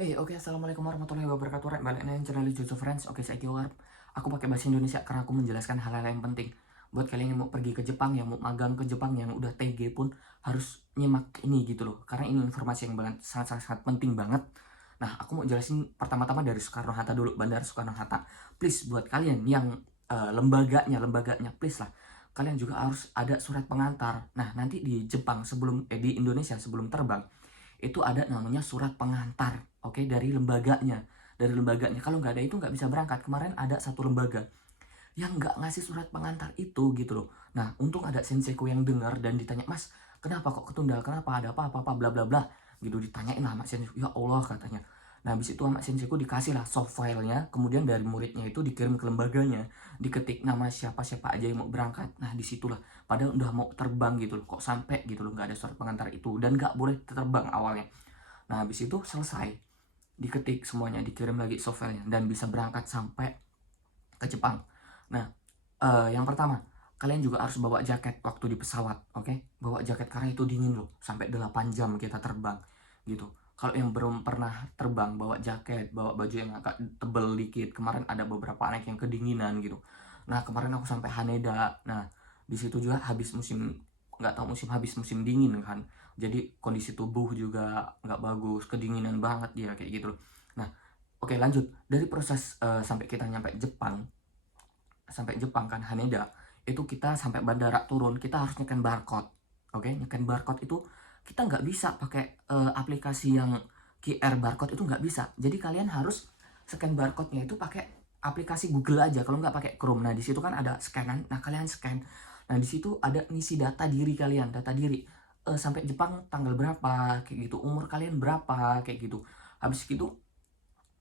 Oke, assalamualaikum warahmatullahi wabarakatuh. Rek, balik nang channel Jojo Friends. Oke, saya Kiwar. Aku pakai bahasa Indonesia karena aku menjelaskan hal-hal yang penting. Buat kalian yang mau pergi ke Jepang, yang mau magang ke Jepang, yang udah TG pun harus nyimak ini gitu loh. Karena ini informasi yang banget sangat penting banget. Nah, aku mau jelasin pertama-tama dari Soekarno-Hatta dulu, Bandara Soekarno-Hatta. Please buat kalian yang lembaganya, please lah. Kalian juga harus ada surat pengantar. Nah, nanti di Jepang di Indonesia sebelum terbang itu ada namanya surat pengantar, oke, dari lembaganya. Kalau nggak ada itu nggak bisa berangkat. Kemarin ada satu lembaga yang nggak ngasih surat pengantar itu gitu loh. Nah, untung ada senseiku yang dengar dan ditanya, "Mas, kenapa kok ketunda, kenapa, ada apa bla bla bla," gitu. Ditanyain lah sama senseiku. Ya Allah, katanya. Nah, habis itu sama senseiku dikasih lah soft filenya, kemudian dari muridnya itu dikirim ke lembaganya, diketik nama siapa-siapa aja yang mau berangkat. Nah, disitulah, padahal udah mau terbang gitu loh, kok sampai gitu loh nggak ada surat pengantar itu, dan nggak boleh terbang awalnya. Nah, habis itu selesai, diketik semuanya, dikirim lagi soft filenya, dan bisa berangkat sampai ke Jepang. Nah, yang pertama, kalian juga harus bawa jaket waktu di pesawat, oke? Bawa jaket karena itu dingin loh, sampai 8 jam kita terbang, gitu. Kalau yang belum pernah terbang, bawa jaket, bawa baju yang agak tebel dikit. Kemarin ada beberapa anak yang kedinginan gitu. Nah, kemarin aku sampai Haneda. Nah, di situ juga habis musim, nggak tahu musim habis musim dingin kan. Jadi kondisi tubuh juga nggak bagus, kedinginan banget dia kayak gitu loh. Nah, oke, lanjut. Dari proses sampai kita sampai Jepang kan, Haneda, itu kita sampai bandara turun, kita harus nyekan barcode. Oke, nyekan barcode itu kita nggak bisa pakai aplikasi yang QR barcode, itu nggak bisa. Jadi kalian harus scan barcode-nya itu pakai aplikasi Google aja, kalau nggak pakai Chrome. Nah, di situ kan ada scanan. Nah, kalian scan. Nah, di situ ada ngisi data diri kalian, data diri. Sampai Jepang tanggal berapa, kayak gitu. Umur kalian berapa, kayak gitu. Habis itu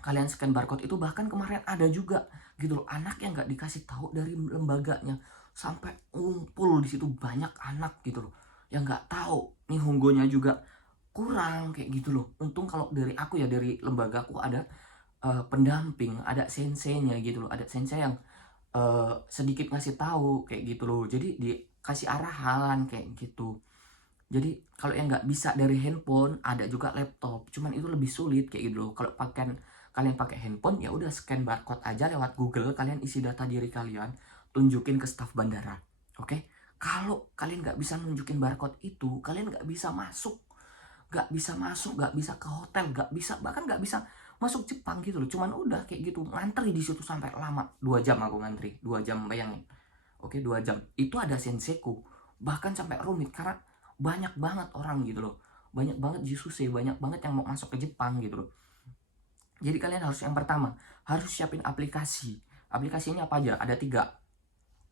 kalian scan barcode itu. Bahkan kemarin ada juga gitu loh, anak yang nggak dikasih tahu dari lembaganya, sampai ngumpul di situ banyak anak gitu loh, yang nggak tahu nih Honggonya juga kurang kayak gitu loh. Untung kalau dari aku ya, dari lembagaku ada pendamping, ada senseinya gitu loh, ada sensei yang sedikit ngasih tahu kayak gitu loh, jadi dikasih arahan kayak gitu. Jadi kalau yang nggak bisa dari handphone, ada juga laptop. Cuman itu lebih sulit kayak gitu loh. Kalau kalian pakai handphone, ya udah scan barcode aja lewat Google. Kalian isi data diri kalian, tunjukin ke staf bandara. Oke? Kalau kalian nggak bisa nunjukin barcode itu, kalian nggak bisa masuk. Nggak bisa ke hotel, nggak bisa, bahkan nggak bisa masuk Jepang gitu loh. Cuman udah kayak gitu, ngantri di situ sampai lama. 2 jam aku ngantri, 2 jam, bayangin. Oke, 2 jam. Itu ada senseiku. Bahkan sampai rumit karena banyak banget orang gitu loh. Banyak banget Jisuse, banyak banget yang mau masuk ke Jepang gitu loh. Jadi kalian harus, yang pertama, harus siapin aplikasi. Aplikasinya apa aja? Ada 3.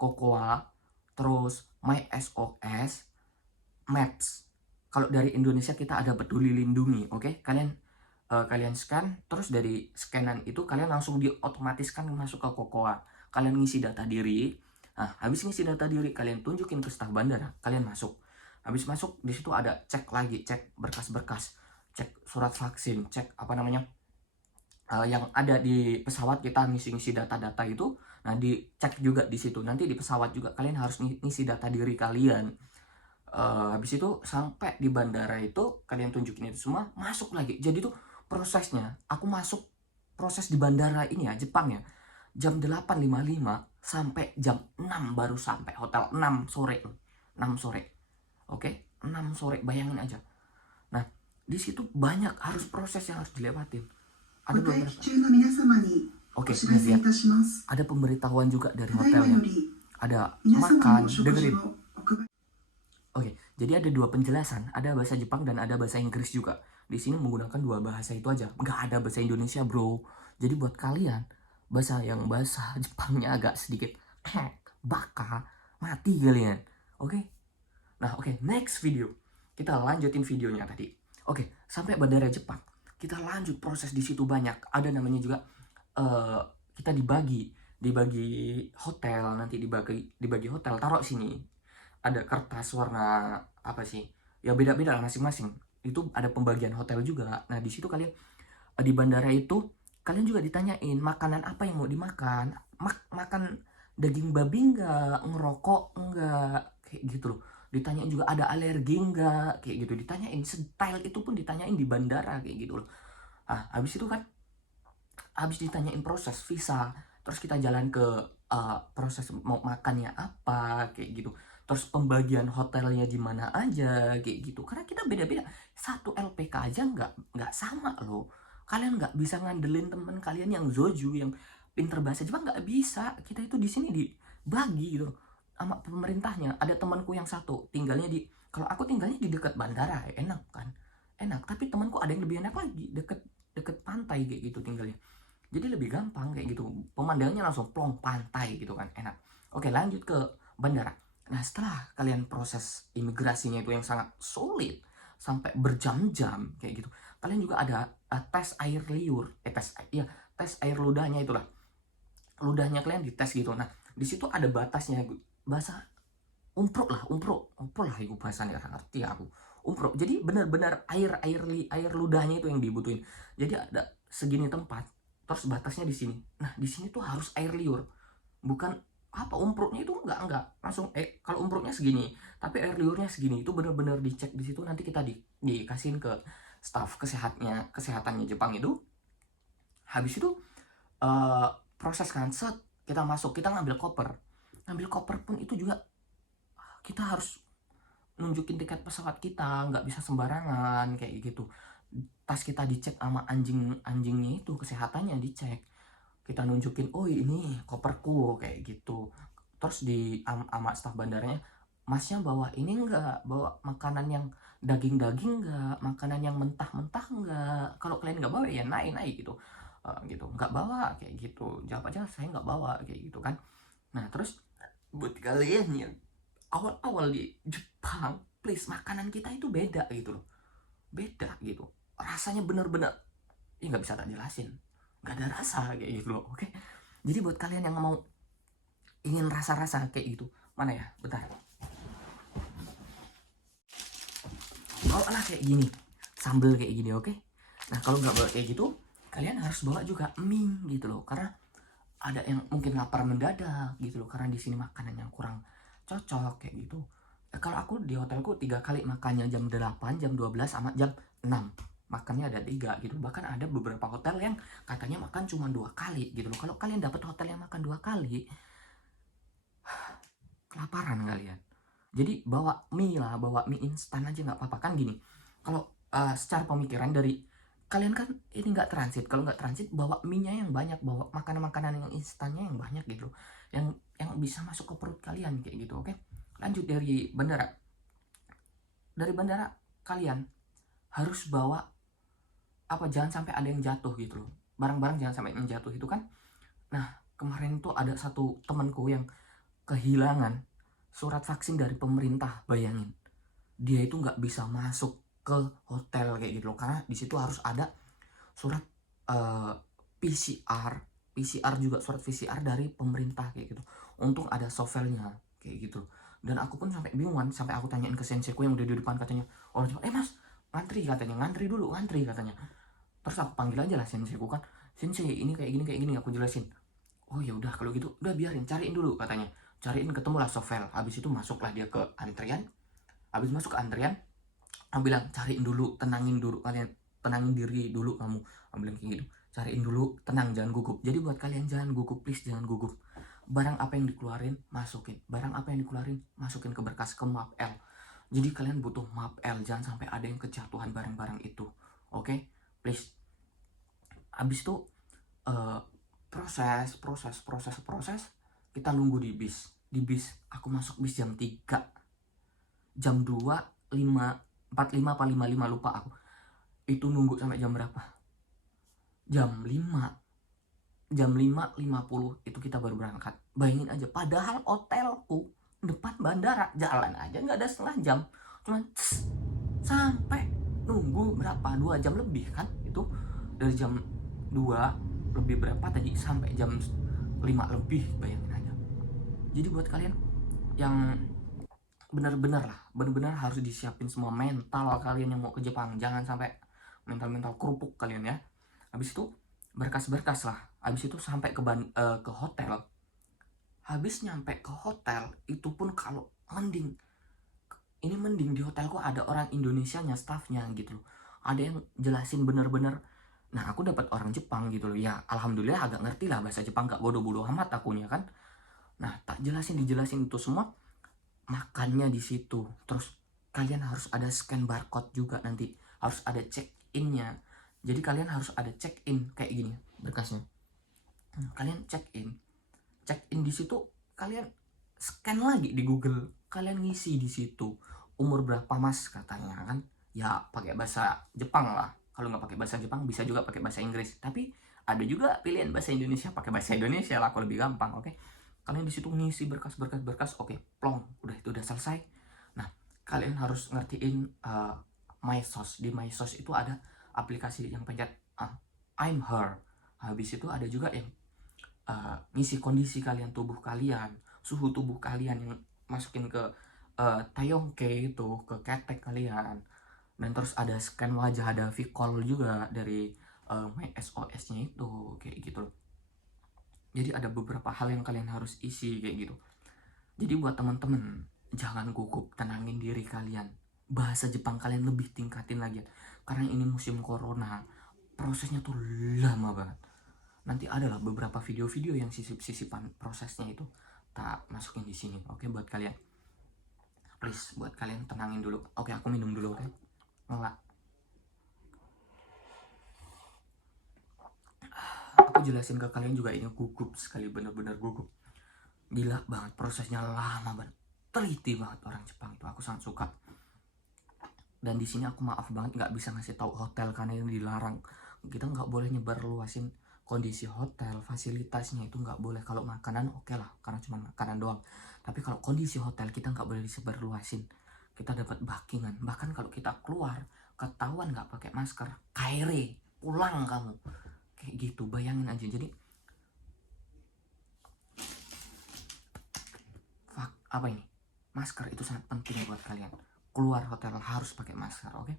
Kokoa, terus MySOS, Maps. Kalau dari Indonesia kita ada Peduli Lindungi, oke? Kalian scan, terus dari scanan itu kalian langsung diotomatiskan masuk ke Kokoa. Kalian ngisi data diri. Nah, habis ngisi data diri, kalian tunjukin ke staf bandara, kalian masuk. Habis masuk, di situ ada cek lagi, cek berkas-berkas, cek surat vaksin, cek apa namanya, yang ada di pesawat. Kita ngisi-ngisi data-data itu. Nah, dicek juga di situ. Nanti di pesawat juga kalian harus ngisi data diri kalian. Habis itu sampai di bandara itu kalian tunjukin itu semua, masuk lagi. Jadi tuh prosesnya, aku masuk proses di bandara ini ya, Jepang ya, jam 8.55 sampai jam 6 baru sampai hotel. 6 sore, 6 sore, oke, 6 sore, bayangin aja. Nah, di situ banyak harus proses yang harus dilewatin. Ada ご待 beberapa, 機中の皆様にお oke, 知ら nih せい lihat, たします。ada pemberitahuan juga dari ただいま hotelnya. より Ada 皆様 makan, のお食事 dengerin. をお配り Oke, jadi ada 2 penjelasan, ada bahasa Jepang dan ada bahasa Inggris juga. Di sini menggunakan 2 bahasa itu aja, nggak ada bahasa Indonesia, bro. Jadi buat kalian, bahasa Jepangnya agak sedikit baka, mati kalian. Oke? Nah, oke, next video. Kita lanjutin videonya tadi. Oke, sampai bandara Jepang. Kita lanjut proses di situ banyak. Ada namanya juga, eh, kita dibagi hotel, nanti dibagi hotel, taruh sini. Ada kertas warna apa sih? Ya beda-beda lah masing-masing. Itu ada pembagian hotel juga. Nah, di situ kalian di bandara itu kalian juga ditanyain makanan apa yang mau dimakan. Makan daging babi nggak, ngerokok nggak, kayak gitu loh. Ditanyain juga ada alergi nggak, kayak gitu. Ditanyain style itu pun ditanyain di bandara kayak gitu loh. Habis itu kan, habis ditanyain proses visa, terus kita jalan ke proses mau makannya apa kayak gitu, terus pembagian hotelnya di mana aja kayak gitu, karena kita beda-beda. Satu LPK aja nggak sama loh. Kalian nggak bisa ngandelin temen kalian yang zoju, yang pinter bahasa Jepang, nggak bisa. Kita itu di sini dibagi gitu sama pemerintahnya. Ada temanku yang satu tinggalnya kalau aku tinggalnya di dekat bandara, enak kan, enak. Tapi temanku ada yang lebih enak lagi, deket deket pantai kayak gitu tinggalnya, jadi lebih gampang kayak gitu, pemandangannya langsung plong pantai gitu kan, enak. Oke, lanjut ke bandara. Nah, setelah kalian proses imigrasinya itu yang sangat sulit sampai berjam-jam kayak gitu, kalian juga ada tes air liur, tes air ludahnya itulah. Ludahnya kalian dites gitu. Nah, di situ ada batasnya, bahasa umprok lah itu bahasanya, ngerti aku. Umprok. Jadi benar-benar air ludahnya itu yang dibutuhin. Jadi ada segini tempat, terus batasnya di sini. Nah, di sini tuh harus air liur. Bukan apa umproknya itu enggak langsung kalau umproknya segini, tapi air liurnya segini. Itu benar-benar dicek di situ, nanti kita dikasihin ke staf kesehatannya Jepang itu. Habis itu eh, proses kan set, kita masuk, kita ngambil koper. Ngambil koper pun itu juga kita harus nunjukin tiket pesawat kita, nggak bisa sembarangan kayak gitu. Tas kita dicek sama anjingnya itu, kesehatannya dicek, kita nunjukin, oh ini koperku kayak gitu. Terus sama staf bandaranya, masnya bawa ini enggak, bawa makanan yang daging-daging enggak, makanan yang mentah-mentah enggak, kalau kalian nggak bawa ya naik gitu. Gitu nggak bawa kayak gitu, jawab aja saya nggak bawa kayak gitu kan. Nah, terus buat kalian yang awal-awal di Jepang, please, makanan kita itu beda gitu loh, beda gitu, rasanya bener-bener nggak bisa tak jelasin, nggak ada rasa kayak gitu loh. Oke, jadi buat kalian yang mau ingin rasa-rasa kayak gitu, mana ya, bentar, bawa lah kayak gini, sambel kayak gini, oke. Nah, kalau nggak bawa kayak gitu, kalian harus bawa juga mie gitu loh, karena ada yang mungkin lapar mendadak gitu loh, karena di sini makanan yang kurang cocok kayak gitu. Kalau aku di hotelku 3 kali makannya, jam 8, jam 12, sama jam 6. Makannya ada 3 gitu. Bahkan ada beberapa hotel yang katanya makan cuma 2 kali gitu loh. Kalau kalian dapat hotel yang makan 2 kali, kelaparan kalian. Jadi bawa mie lah, bawa mie instan aja nggak apa-apa kan gini. Kalau secara pemikiran dari kalian kan ini nggak transit, kalau nggak transit bawa mie-nya yang banyak, bawa makanan-makanan yang instannya yang banyak gitu, yang bisa masuk ke perut kalian kayak gitu. Oke, lanjut dari bandara kalian harus bawa apa, jangan sampai ada yang jatuh gitu loh, barang-barang jangan sampai yang jatuh itu kan. Nah, kemarin tuh ada satu temanku yang kehilangan surat vaksin dari pemerintah, bayangin. Dia itu nggak bisa masuk ke hotel kayak gitu loh, karena di situ harus ada surat eh, PCR juga, surat PCR dari pemerintah kayak gitu. Untung ada sovelnya kayak gitu. Dan aku pun sampai bingungan, sampai aku tanyain ke senseiku yang udah di depan, katanya orang Jepang, mas ngantri katanya, ngantri dulu, ngantri katanya. Terus aku panggil aja lah senseiku kan, sensei ini kayak gini, aku jelasin. Oh ya udah, kalau gitu udah biarin, cariin dulu katanya. Cariin, ketemulah sovel. Habis itu masuklah dia ke antrian. Habis masuk ke antrian, aku bilang cariin dulu, tenangin dulu kalian, tenangin diri dulu kamu. Aku bilang kayak gitu, cariin dulu, tenang, jangan gugup. Jadi buat kalian jangan gugup, please, jangan gugup. Barang apa yang dikeluarin, masukin. Barang apa yang dikeluarin, masukin ke berkas, ke map L. Jadi kalian butuh map L, jangan sampai ada yang kejatuhan barang-barang itu. Oke, please. Habis itu eh, proses, kita nunggu di bis. Aku masuk bis jam 3, jam 2, 45 apa 55, lupa aku. Itu nunggu sampai jam berapa, jam 5 itu kita baru berangkat. Bayangin aja, padahal hotelku depan bandara, jalan aja nggak ada setengah jam, cuman sampai nunggu berapa, 2 jam lebih kan itu. Dari jam 2 lebih berapa tadi sampai jam 5 lebih, bayangin aja. Jadi buat kalian yang benar-benar harus disiapin semua mental kalian yang mau ke Jepang, jangan sampai mental kerupuk kalian ya. Habis itu berkas-berkas lah. Habis itu sampai ke hotel. Habis nyampe ke hotel itu pun kalau mending di hotelku ada orang Indonesianya, staffnya gitu loh. Ada yang jelasin bener-bener Nah, aku dapat orang Jepang gitu loh. Ya, alhamdulillah agak ngerti lah bahasa Jepang, gak bodoh-bodoh amat akunya kan. Nah, tak dijelasin itu semua, makannya di situ. Terus kalian harus ada scan barcode juga nanti. Harus ada check-in-nya. Jadi kalian harus ada check-in kayak gini berkasnya. Kalian check-in. Check-in di situ kalian scan lagi di Google. Kalian ngisi di situ. Umur berapa Mas katanya kan? Ya pakai bahasa Jepang lah. Kalau nggak pakai bahasa Jepang bisa juga pakai bahasa Inggris. Tapi ada juga pilihan bahasa Indonesia, pakai bahasa Indonesia lah kalau lebih gampang, oke? Kalian di situ ngisi berkas, oke, plong, udah itu udah selesai. Nah, kalian harus ngertiin MySOS. Di MySOS itu ada aplikasi yang pencet I'm her. Habis itu ada juga yang ngisi kondisi kalian, tubuh kalian, suhu tubuh kalian yang masukin ke Tayongke itu, ke ketek kalian. Dan terus ada scan wajah, ada V-call juga dari MySOS-nya itu, kayak gitu loh. Jadi ada beberapa hal yang kalian harus isi kayak gitu. Jadi buat teman-teman, jangan gugup, tenangin diri kalian. Bahasa Jepang kalian lebih tingkatin lagi. Karena ini musim corona, prosesnya tuh lama banget. Nanti adalah beberapa video-video yang sisip-sisipan prosesnya itu tak masukin di sini, oke, buat kalian. Please, buat kalian tenangin dulu. Oke, aku minum dulu, oke? Ngelak. Aku jelasin ke kalian juga, ini gugup sekali, bener-bener gugup. Gila banget, prosesnya lama banget. Teliti banget orang Jepang itu, aku sangat suka. Dan di sini aku maaf banget nggak bisa ngasih tahu hotel karena ini dilarang. Kita nggak boleh nyebar luasin kondisi hotel, fasilitasnya itu nggak boleh. Kalau makanan oke lah, karena cuma makanan doang. Tapi kalau kondisi hotel kita nggak boleh disebar luasin. Kita dapat backingan. Bahkan kalau kita keluar, ketahuan nggak pakai masker, kaire, pulang kamu. Kayak gitu, bayangin aja. Jadi apa ini? Masker itu sangat penting buat kalian. Keluar hotel harus pakai masker, oke?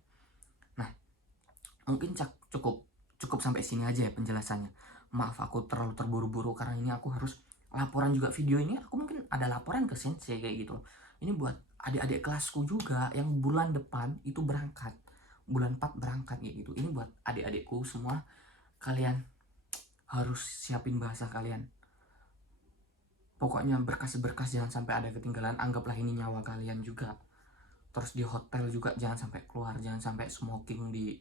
Nah, mungkin cukup sampai sini aja ya penjelasannya. Maaf aku terlalu terburu-buru karena ini aku harus laporan juga. Video ini aku mungkin ada laporan ke sensei kayak gitu. Ini buat adik-adik kelasku juga yang bulan depan itu berangkat. Bulan 4 berangkat kayak gitu. Ini buat adik-adikku semua. Kalian harus siapin bahasa kalian. Pokoknya berkas-berkas jangan sampai ada ketinggalan. Anggaplah ini nyawa kalian juga. Terus di hotel juga jangan sampai keluar, jangan sampai smoking di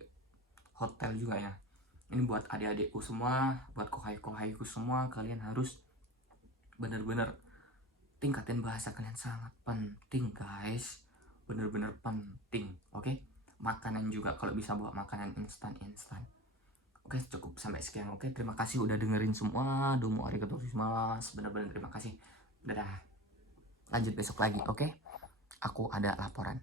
hotel juga ya. Ini buat adik-adikku semua, buat kohai-kohaiku semua, kalian harus bener-bener tingkatin bahasa kalian, sangat penting guys. Bener-bener penting, oke? Makanan juga kalau bisa bawa makanan instan. Oke, cukup sampai sekian, oke? Terima kasih udah dengerin semua. Domo arigatou gozaimasu. Bener-bener terima kasih. Dadah. Lanjut besok lagi, oke? Aku ada laporan.